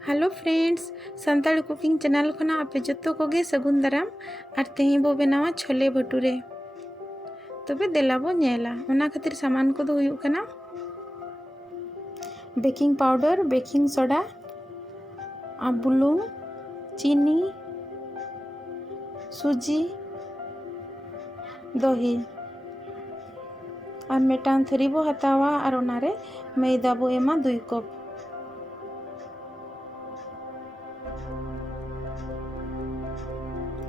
Hello friends, Santali cooking channel खना आपे जतो कोगे सगुन दाराम और तेही बो बनावा छोले भटूरे। तबे देला बो नेला ओना खातिर सामान को दो हुयु कना बेकिंग पाउडर, बेकिंग सोडा, आ बुलुंग, चीनी, सूजी, दही और मेटान थरी बो हतावा और ओनारे मैदा बो एमा 2 कप।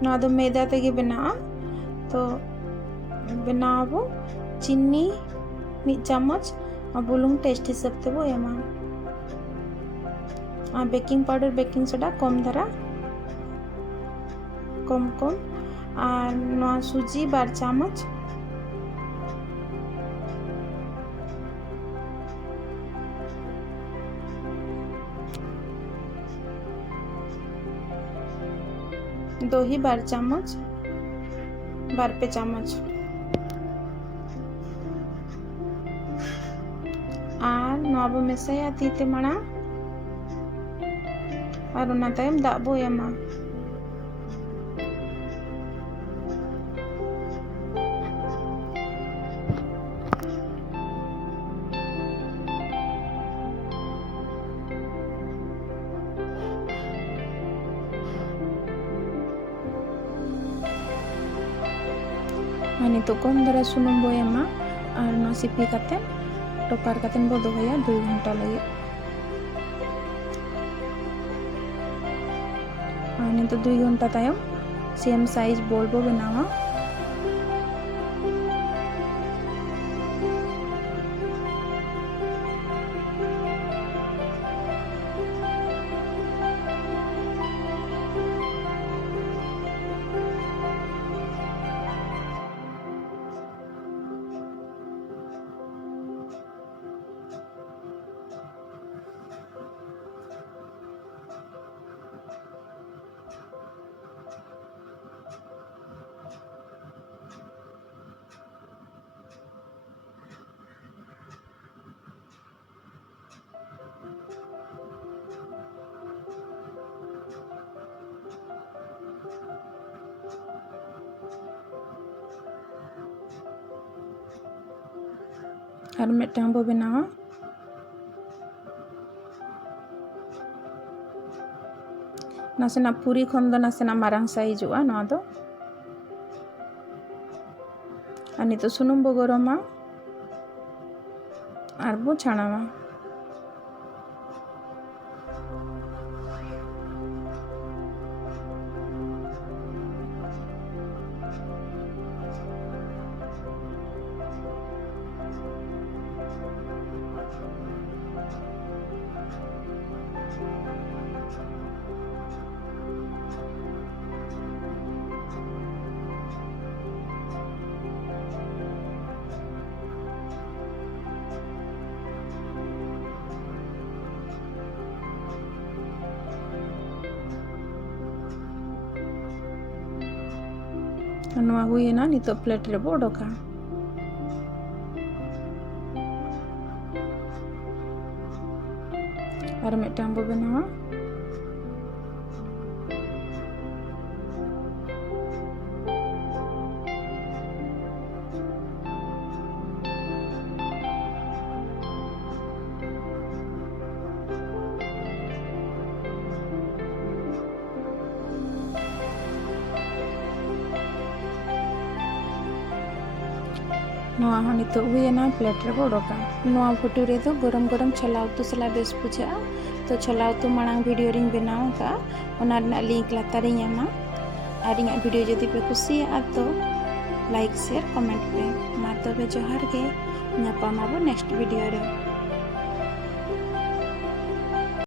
ना दो मैदा तेगे बना तो बनाबो चीनी 1 चामच और बुलुंग टेस्ट हिसाब ते बो एमा और बेकिंग पाउडर बेकिंग सोडा कम धारा कम और ना सूजी 12 चामच दही 12 चामच 12 पे चामच और नवा मेसाया तीते माणा और ओना तायम दाग बो एमा तो कम धारा सुनुम बो एमा और ना सिपी काते टोपार काते बो दोहया 2 घंटा लगे और तो 2 घंटा तायम सेम साइज बोल बो बनावा। और मिट्टांग बो बनावा नासेना पूरी खन दो नासेना मारांग साइजुआ नवा दो और नितो सुनुम बो गरमा और बो छाणावा। नवा हुईना नितो प्लेट रे बो ओडोका और मिट्टांग बो बनावा नवा हो नितो हुईना प्लेट रे ओडोका। नवा भटूरे तो गरम गरम छोला उतु सला बेस बुझा तो छोला उतु मांग वीडियो रिंग बनाव का ओना रना लिंक लातारिंग एमा और इना वीडियो जदि पे कुसिया तो लाइक शेयर कमेंट पे मा तबे जोहार गे नापामाबो नेक्स्ट वीडियो रे।